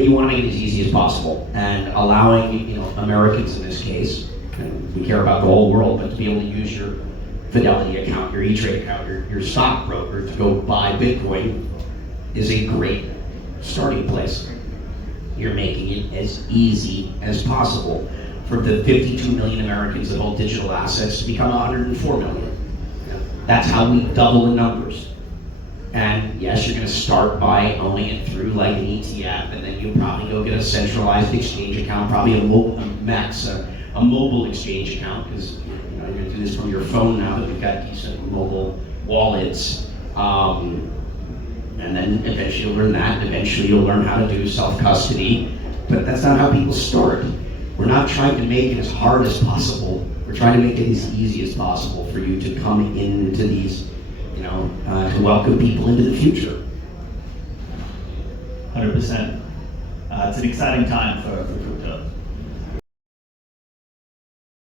but you want to make it as easy as possible, and allowing Americans in this case, and we care about the whole world, but to be able to use your Fidelity account, your E-Trade account, your stockbroker to go buy Bitcoin is a great starting place. You're making it as easy as possible for the 52 million Americans that hold digital assets to become 104 million. That's how we double the numbers. And yes, you're going to start by owning it through like an ETF, and then you'll probably go get a centralized exchange account, probably a mobile exchange account, because you're going to do this from your phone now that we've got decent mobile wallets. And then eventually you'll learn that, and eventually you'll learn how to do self-custody. But that's not how people start. We're not trying to make it as hard as possible. We're trying to make it as easy as possible for you to come into these, to welcome people into the future. 100%. It's an exciting time for crypto.